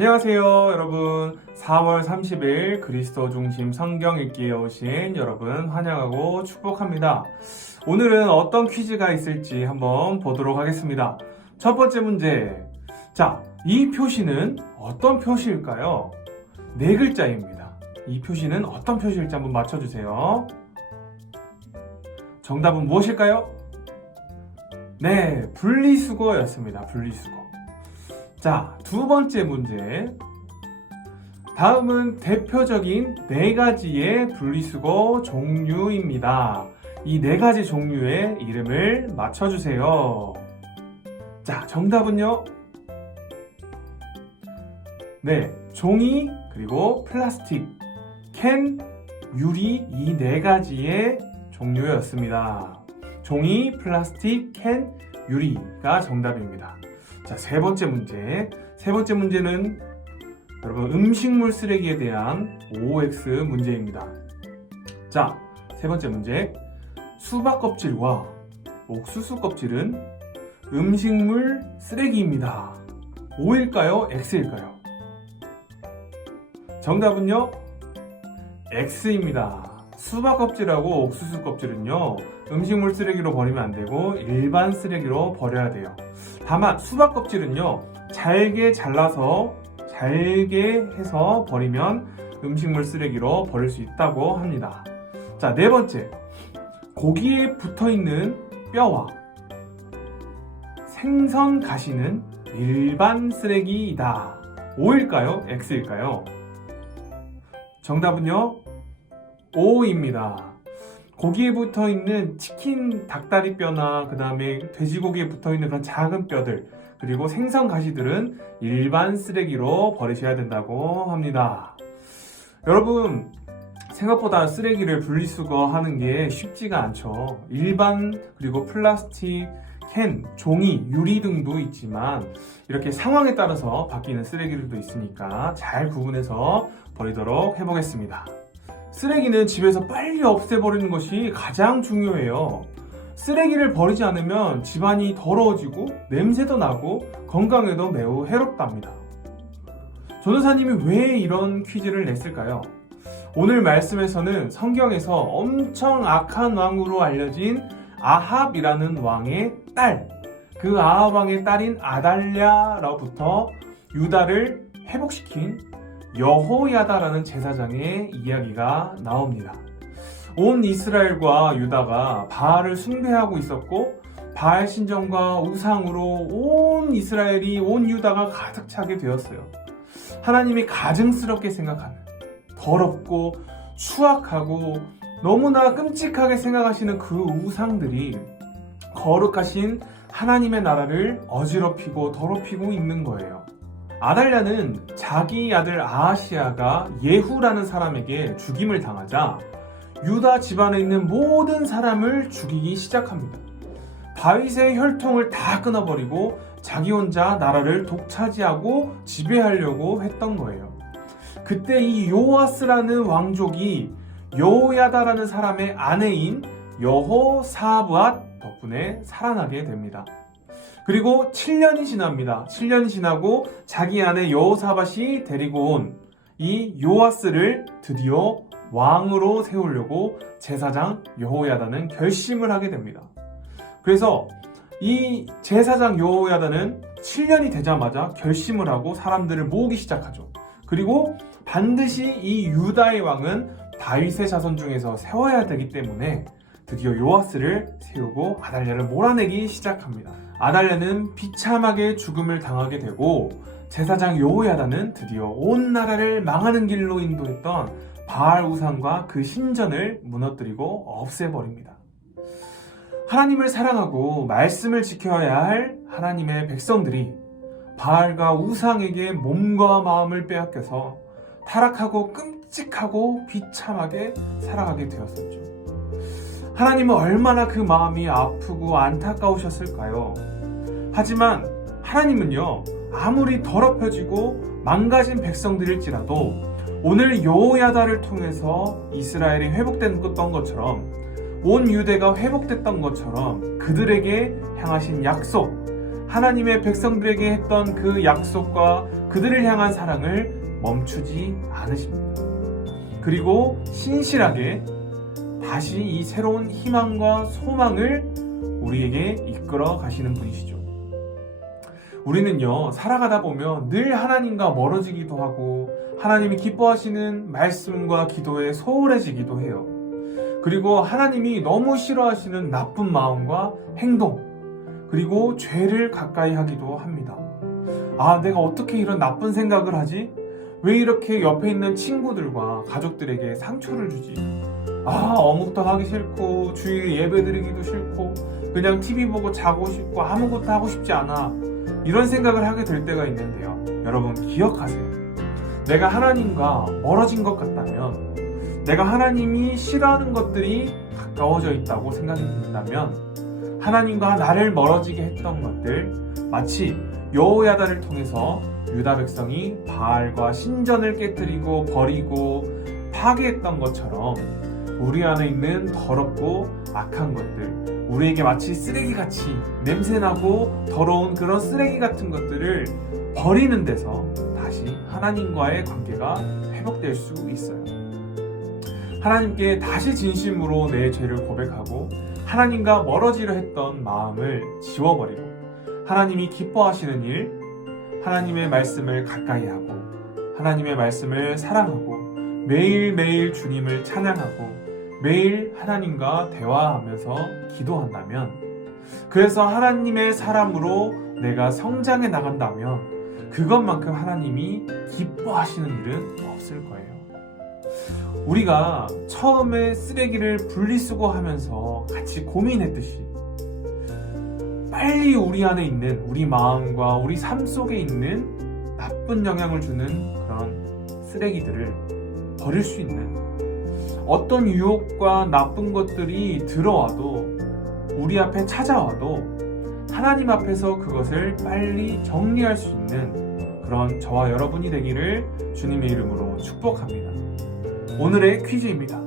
안녕하세요 여러분. 4월 30일 그리스도 중심 성경 읽기에 오신 여러분 환영하고 축복합니다. 오늘은 어떤 퀴즈가 있을지 한번 보도록 하겠습니다. 첫 번째 문제. 자, 이 표시는 어떤 표시일까요? 네 글자입니다. 이 표시는 어떤 표시일지 한번 맞춰주세요. 정답은 무엇일까요? 네, 분리수거였습니다. 분리수거. 자, 두 번째 문제. 다음은 대표적인 네 가지의 분리수거 종류입니다. 이 네 가지 종류의 이름을 맞춰주세요. 자, 정답은요? 네, 종이, 그리고 플라스틱, 캔, 유리 이 네 가지의 종류였습니다. 종이, 플라스틱, 캔, 유리가 정답입니다. 자, 세 번째 문제. 세 번째 문제는 여러분 음식물 쓰레기에 대한 OX 문제입니다. 자, 세 번째 문제. 수박 껍질과 옥수수 껍질은 음식물 쓰레기입니다. O일까요? X일까요? 정답은요? X입니다. 수박 껍질하고 옥수수 껍질은요, 음식물 쓰레기로 버리면 안 되고 일반 쓰레기로 버려야 돼요. 다만 수박 껍질은요, 잘게 잘라서 잘게 해서 버리면 음식물 쓰레기로 버릴 수 있다고 합니다. 자, 네 번째. 고기에 붙어있는 뼈와 생선 가시는 일반 쓰레기이다. O일까요? X일까요? 정답은요? O입니다. 고기에 붙어있는 치킨 닭다리 뼈나 그 다음에 돼지고기에 붙어있는 그런 작은 뼈들, 그리고 생선 가시들은 일반 쓰레기로 버리셔야 된다고 합니다. 여러분, 생각보다 쓰레기를 분리수거하는 게 쉽지가 않죠. 일반, 그리고 플라스틱, 캔, 종이, 유리 등도 있지만 이렇게 상황에 따라서 바뀌는 쓰레기들도 있으니까 잘 구분해서 버리도록 해보겠습니다. 쓰레기는 집에서 빨리 없애버리는 것이 가장 중요해요. 쓰레기를 버리지 않으면 집안이 더러워지고 냄새도 나고 건강에도 매우 해롭답니다. 전도사님이 왜 이런 퀴즈를 냈을까요? 오늘 말씀에서는 성경에서 엄청 악한 왕으로 알려진 아합이라는 왕의 딸, 그 아합 왕의 딸인 아달랴로부터 유다를 회복시킨 여호야다라는 제사장의 이야기가 나옵니다. 온 이스라엘과 유다가 바알을 숭배하고 있었고 바알 신전과 우상으로 온 이스라엘이, 온 유다가 가득 차게 되었어요. 하나님이 가증스럽게 생각하는, 더럽고 추악하고 너무나 끔찍하게 생각하시는 그 우상들이 거룩하신 하나님의 나라를 어지럽히고 더럽히고 있는 거예요. 아달랴는 자기 아들 아하시야가 예후라는 사람에게 죽임을 당하자 유다 집안에 있는 모든 사람을 죽이기 시작합니다. 다윗의 혈통을 다 끊어버리고 자기 혼자 나라를 독차지하고 지배하려고 했던 거예요. 그때 이 요아스라는 왕족이 여호야다라는 사람의 아내인 여호사밧 덕분에 살아나게 됩니다. 그리고 7년이 지납니다. 7년이 지나고 자기 아내 여호사밧이 데리고 온 이 요아스를 드디어 왕으로 세우려고 제사장 여호야다는 결심을 하게 됩니다. 그래서 이 제사장 여호야다는 7년이 되자마자 결심을 하고 사람들을 모으기 시작하죠. 그리고 반드시 이 유다의 왕은 다윗의 자손 중에서 세워야 되기 때문에 드디어 요아스를 세우고 아달랴를 몰아내기 시작합니다. 아달랴는 비참하게 죽음을 당하게 되고 제사장 여호야다는 드디어 온 나라를 망하는 길로 인도했던 바알 우상과 그 신전을 무너뜨리고 없애버립니다. 하나님을 사랑하고 말씀을 지켜야 할 하나님의 백성들이 바알과 우상에게 몸과 마음을 빼앗겨서 타락하고 끔찍하고 비참하게 살아가게 되었었죠. 하나님은 얼마나 그 마음이 아프고 안타까우셨을까요? 하지만 하나님은요, 아무리 더럽혀지고 망가진 백성들일지라도 오늘 여호야다를 통해서 이스라엘이 회복됐던 것처럼, 온 유대가 회복됐던 것처럼 그들에게 향하신 약속, 하나님의 백성들에게 했던 그 약속과 그들을 향한 사랑을 멈추지 않으십니다. 그리고 신실하게 다시 이 새로운 희망과 소망을 우리에게 이끌어 가시는 분이시죠. 우리는요, 살아가다 보면 늘 하나님과 멀어지기도 하고 하나님이 기뻐하시는 말씀과 기도에 소홀해지기도 해요. 그리고 하나님이 너무 싫어하시는 나쁜 마음과 행동, 그리고 죄를 가까이 하기도 합니다. 아, 내가 어떻게 이런 나쁜 생각을 하지? 왜 이렇게 옆에 있는 친구들과 가족들에게 상처를 주지? 아, 어묵도 하기 싫고 주일 예배 드리기도 싫고 그냥 TV 보고 자고 싶고 아무것도 하고 싶지 않아. 이런 생각을 하게 될 때가 있는데요. 여러분 기억하세요. 내가 하나님과 멀어진 것 같다면, 내가 하나님이 싫어하는 것들이 가까워져 있다고 생각이 든다면, 하나님과 나를 멀어지게 했던 것들, 마치 여호야다를 통해서 유다 백성이 바알과 신전을 깨뜨리고 버리고 파괴했던 것처럼 우리 안에 있는 더럽고 악한 것들, 우리에게 마치 쓰레기같이 냄새나고 더러운 그런 쓰레기 같은 것들을 버리는 데서 다시 하나님과의 관계가 회복될 수 있어요. 하나님께 다시 진심으로 내 죄를 고백하고 하나님과 멀어지려 했던 마음을 지워버리고 하나님이 기뻐하시는 일, 하나님의 말씀을 가까이 하고 하나님의 말씀을 사랑하고 매일매일 주님을 찬양하고 매일 하나님과 대화하면서 기도한다면, 그래서 하나님의 사람으로 내가 성장해 나간다면 그것만큼 하나님이 기뻐하시는 일은 없을 거예요. 우리가 처음에 쓰레기를 분리수거 하면서 같이 고민했듯이 빨리 우리 안에 있는 우리 마음과 우리 삶 속에 있는 나쁜 영향을 주는 그런 쓰레기들을 버릴 수 있는, 어떤 유혹과 나쁜 것들이 들어와도 우리 앞에 찾아와도 하나님 앞에서 그것을 빨리 정리할 수 있는 그런 저와 여러분이 되기를 주님의 이름으로 축복합니다. 오늘의 퀴즈입니다.